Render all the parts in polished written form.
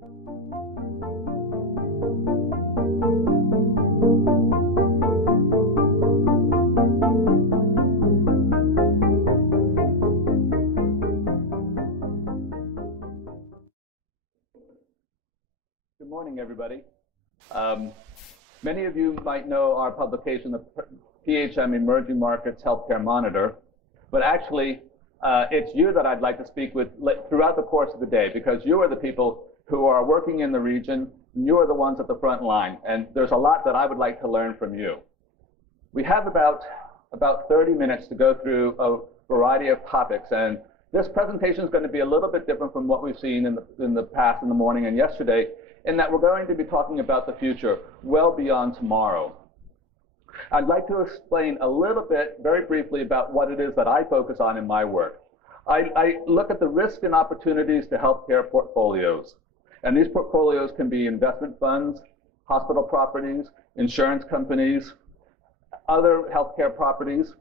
Good morning, everybody. Many of you might know our publication, the PHM Emerging Markets Healthcare Monitor, but actually it's you that I'd like to speak with throughout the course of the day, because you are the people who are working in the region, and you are the ones at the front line, and there's a lot that I would like to learn from you. We have about 30 minutes to go through a variety of topics, and this presentation is going to be a little bit different from what we've seen in the past, in the morning and yesterday, in that we're going to be talking about the future well beyond tomorrow. I'd like to explain a little bit, very briefly, about what it is that I focus on in my work. I look at the risk and opportunities to healthcare portfolios. And these portfolios can be investment funds, hospital properties, insurance companies, other healthcare properties.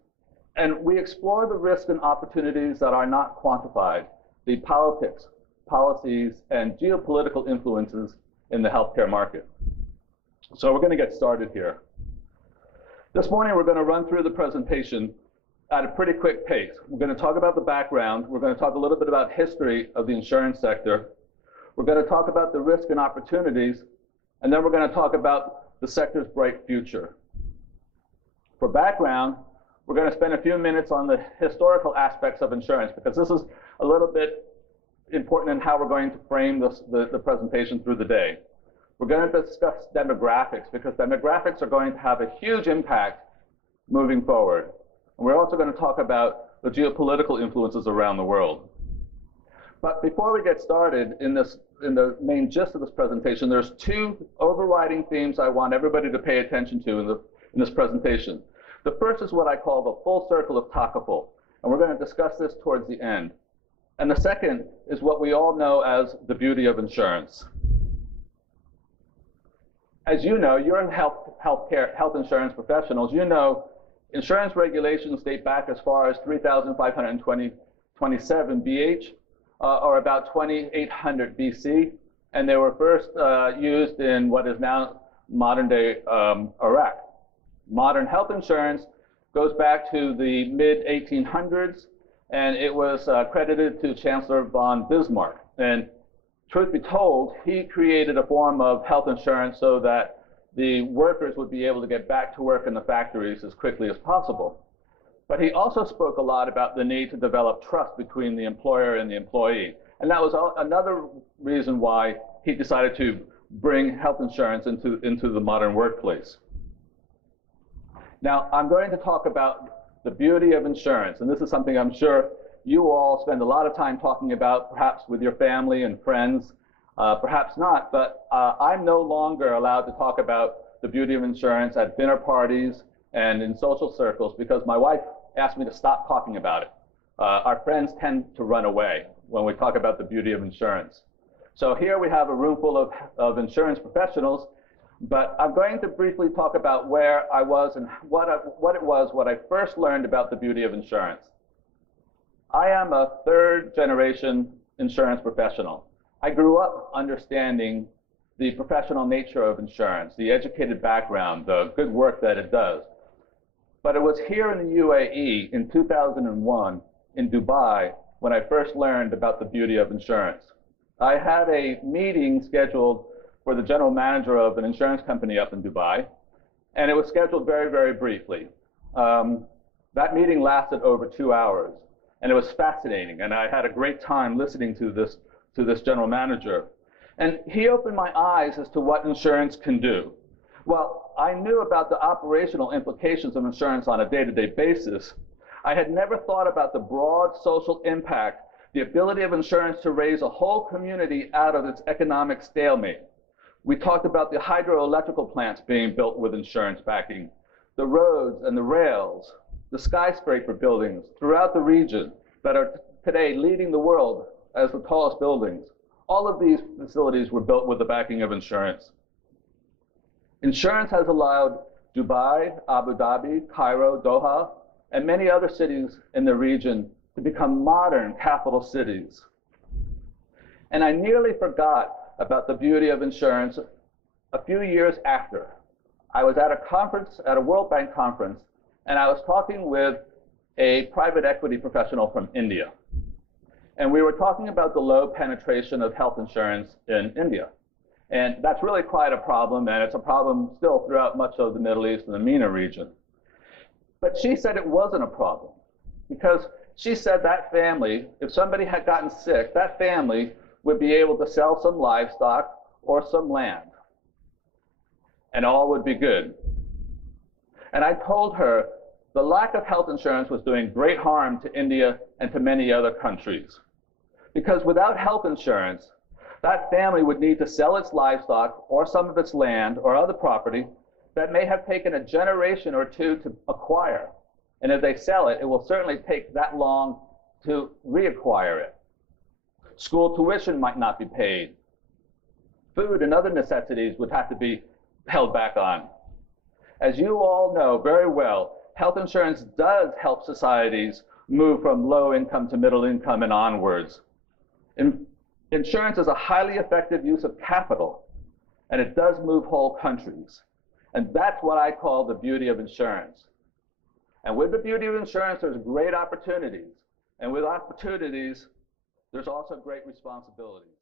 And we explore the risks and opportunities that are not quantified, the politics, policies, and geopolitical influences in the healthcare market. So we're going to get started here. This morning we're going to run through the presentation at a pretty quick pace. We're going to talk about the background. We're going to talk a little bit about history of the insurance sector. We're going to talk about the risk and opportunities, and then we're going to talk about the sector's bright future. For background, we're going to spend a few minutes on the historical aspects of insurance, because this is a little bit important in how we're going to frame the presentation through the day. We're going to discuss demographics, because demographics are going to have a huge impact moving forward. And we're also going to talk about the geopolitical influences around the world. But before we get started in the main gist of this presentation, there's two overriding themes I want everybody to pay attention to in this presentation. The first is what I call the full circle of Takaful, and we're going to discuss this towards the end. And the second is what we all know as the beauty of insurance. As you know, you're health insurance professionals. You know insurance regulations date back as far as 3,527 BH, or about 2800 BC, and they were first used in what is now modern-day Iraq. Modern health insurance goes back to the mid-1800s, and it was credited to Chancellor von Bismarck. And truth be told, he created a form of health insurance so that the workers would be able to get back to work in the factories as quickly as possible. But he also spoke a lot about the need to develop trust between the employer and the employee. And that was another reason why he decided to bring health insurance into the modern workplace. Now, I'm going to talk about the beauty of insurance, and this is something I'm sure you all spend a lot of time talking about, perhaps with your family and friends, perhaps not, but I'm no longer allowed to talk about the beauty of insurance at dinner parties and in social circles, because my wife asked me to stop talking about it. Our friends tend to run away when we talk about the beauty of insurance. So here we have a room full of insurance professionals, but I'm going to briefly talk about where I was and what I first learned about the beauty of insurance. I am a third-generation insurance professional. I grew up understanding the professional nature of insurance, the educated background, the good work that it does. But it was here in the UAE in 2001 in Dubai when I first learned about the beauty of insurance. I had a meeting scheduled for the general manager of an insurance company up in Dubai, and it was scheduled very, very briefly. That meeting lasted over 2 hours, and it was fascinating, and I had a great time listening to this general manager. And he opened my eyes as to what insurance can do. Well, I knew about the operational implications of insurance on a day-to-day basis. I had never thought about the broad social impact, the ability of insurance to raise a whole community out of its economic stalemate. We talked about the hydroelectrical plants being built with insurance backing, the roads and the rails, the skyscraper buildings throughout the region that are today leading the world as the tallest buildings. All of these facilities were built with the backing of insurance. Insurance has allowed Dubai, Abu Dhabi, Cairo, Doha, and many other cities in the region to become modern capital cities. And I nearly forgot about the beauty of insurance a few years after. I was at a conference, at a World Bank conference, and I was talking with a private equity professional from India. And we were talking about the low penetration of health insurance in India. And that's really quite a problem, and it's a problem still throughout much of the Middle East and the MENA region. But she said it wasn't a problem, because she said that family, if somebody had gotten sick, that family would be able to sell some livestock or some land, and all would be good. And I told her the lack of health insurance was doing great harm to India and to many other countries. Because without health insurance, that family would need to sell its livestock or some of its land or other property that may have taken a generation or two to acquire. And if they sell it, it will certainly take that long to reacquire it. School tuition might not be paid. Food and other necessities would have to be held back on. As you all know very well, health insurance does help societies move from low income to middle income and onwards. Insurance is a highly effective use of capital, and it does move whole countries. And that's what I call the beauty of insurance. And with the beauty of insurance, there's great opportunities. And with opportunities, there's also great responsibilities.